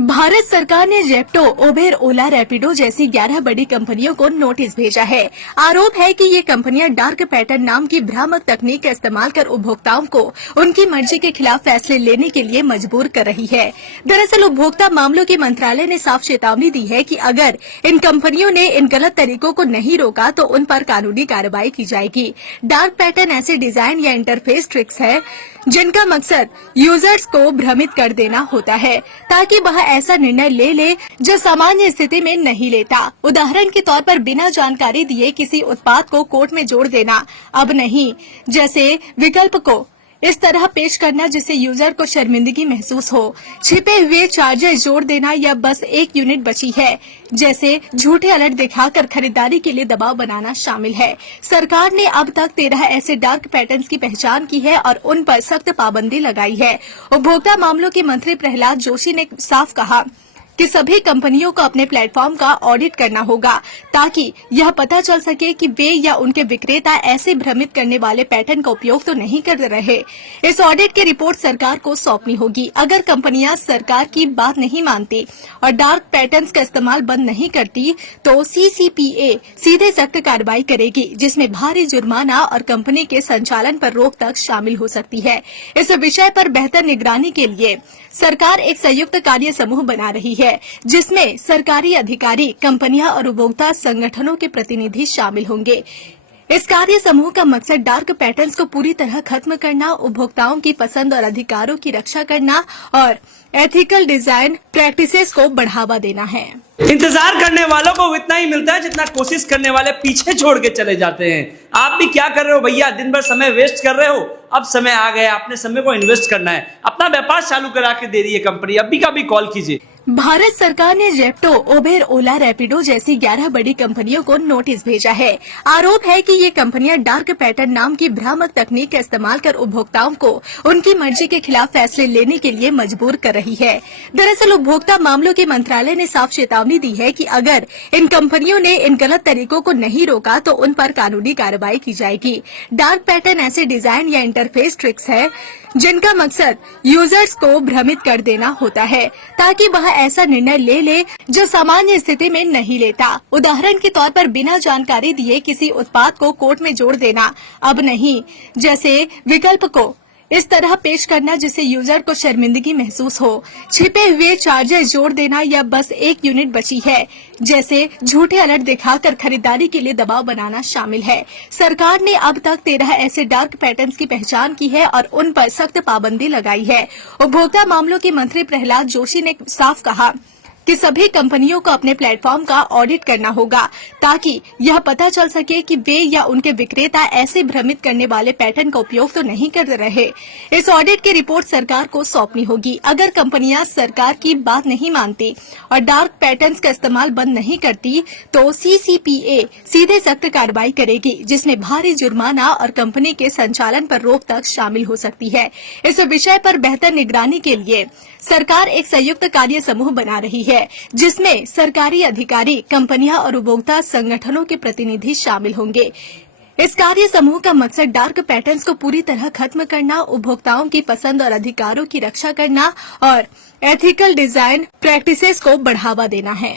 भारत सरकार ने Zepto, Uber, ओला, रैपिडो जैसी 11 बड़ी कंपनियों को नोटिस भेजा है। आरोप है कि ये कंपनियां डार्क पैटर्न नाम की भ्रामक तकनीक का इस्तेमाल कर उपभोक्ताओं को उनकी मर्जी के खिलाफ फैसले लेने के लिए मजबूर कर रही है। दरअसल उपभोक्ता मामलों के मंत्रालय ने साफ चेतावनी दी है कि अगर इन कंपनियों ने इन गलत तरीकों को नहीं रोका तो उन पर कानूनी कार्रवाई की जाएगी। डार्क पैटर्न ऐसे डिजाइन या इंटरफेस ट्रिक्स है जिनका मकसद यूजर्स को भ्रमित कर देना होता है ताकि वह ऐसा निर्णय ले जो सामान्य स्थिति में नहीं लेता। उदाहरण के तौर पर बिना जानकारी दिए किसी उत्पाद को कोर्ट में जोड़ देना, अब नहीं जैसे विकल्प को इस तरह पेश करना जिससे यूजर को शर्मिंदगी महसूस हो, छिपे हुए चार्जेस जोड़ देना या बस एक यूनिट बची है जैसे झूठे अलर्ट दिखाकर खरीदारी के लिए दबाव बनाना शामिल है। सरकार ने अब तक 13 ऐसे डार्क पैटर्न्स की पहचान की है और उन पर सख्त पाबंदी लगाई है। उपभोक्ता मामलों के मंत्री प्रहलाद जोशी ने साफ कहा कि सभी कंपनियों को अपने प्लेटफॉर्म का ऑडिट करना होगा ताकि यह पता चल सके कि वे या उनके विक्रेता ऐसे भ्रमित करने वाले पैटर्न का उपयोग तो नहीं कर रहे। इस ऑडिट की रिपोर्ट सरकार को सौंपनी होगी। अगर कंपनियां सरकार की बात नहीं मानती और डार्क पैटर्न्स का इस्तेमाल बंद नहीं करती तो CCPA सीधे सख्त कार्रवाई करेगी जिसमें भारी जुर्माना और कंपनी के संचालन पर रोक तक शामिल हो सकती है। इस विषय पर बेहतर निगरानी के लिए सरकार एक संयुक्त कार्य समूह बना रही है जिसमें सरकारी अधिकारी, कंपनियां और उपभोक्ता संगठनों के प्रतिनिधि शामिल होंगे। इस कार्य समूह का मकसद डार्क पैटर्न्स को पूरी तरह खत्म करना, उपभोक्ताओं की पसंद और अधिकारों की रक्षा करना और एथिकल डिजाइन प्रैक्टिसेस को बढ़ावा देना है। इंतजार करने वालों को इतना ही मिलता है जितना कोशिश करने वाले पीछे छोड़ के चले जाते हैं। आप भी क्या कर रहे हो भैया? दिन भर समय वेस्ट कर रहे हो। अब समय आ गया, अपने समय को इन्वेस्ट करना है। अपना व्यापार चालू करा के दे रही है कंपनी। अभी का भी कॉल कीजिए। भारत सरकार ने जेप्टो, उबेर, ओला, रैपिडो जैसी 11 बड़ी कंपनियों को नोटिस भेजा है। आरोप है कि ये कंपनियां डार्क पैटर्न नाम की भ्रामक तकनीक का इस्तेमाल कर उपभोक्ताओं को उनकी मर्जी के खिलाफ फैसले लेने के लिए मजबूर कर रही है। दरअसल उपभोक्ता मामलों के मंत्रालय ने साफ चेतावनी दी है कि अगर इन कंपनियों ने इन गलत तरीकों को नहीं रोका तो उन पर कानूनी कार्रवाई की जाएगी। डार्क पैटर्न ऐसे डिजाइन या इंटरफेस ट्रिक्स है जिनका मकसद यूजर्स को भ्रमित कर देना होता है ताकि वह ऐसा निर्णय ले जो सामान्य स्थिति में नहीं लेता। उदाहरण के तौर पर बिना जानकारी दिए किसी उत्पाद को कोर्ट में जोड़ देना, अब नहीं जैसे विकल्प को इस तरह पेश करना जिससे यूजर को शर्मिंदगी महसूस हो, छिपे हुए चार्जेस जोड़ देना या बस एक यूनिट बची है जैसे झूठे अलर्ट दिखाकर खरीदारी के लिए दबाव बनाना शामिल है। सरकार ने अब तक 13 ऐसे डार्क पैटर्न्स की पहचान की है और उन पर सख्त पाबंदी लगाई है। उपभोक्ता मामलों के मंत्री प्रहलाद जोशी ने साफ कहा कि सभी कंपनियों को अपने प्लेटफॉर्म का ऑडिट करना होगा ताकि यह पता चल सके कि वे या उनके विक्रेता ऐसे भ्रमित करने वाले पैटर्न का उपयोग तो नहीं कर रहे। इस ऑडिट की रिपोर्ट सरकार को सौंपनी होगी। अगर कंपनियां सरकार की बात नहीं मानती और डार्क पैटर्न्स का इस्तेमाल बंद नहीं करती तो CCPA सीधे सख्त कार्रवाई करेगी जिसमें भारी जुर्माना और कंपनी के संचालन पर रोक तक शामिल हो सकती है। इस विषय पर बेहतर निगरानी के लिए सरकार एक संयुक्त कार्य समूह बना रही है जिसमें सरकारी अधिकारी, कंपनियां और उपभोक्ता संगठनों के प्रतिनिधि शामिल होंगे। इस कार्य समूह का मकसद डार्क पैटर्न्स को पूरी तरह खत्म करना, उपभोक्ताओं की पसंद और अधिकारों की रक्षा करना और एथिकल डिजाइन प्रैक्टिसेस को बढ़ावा देना है।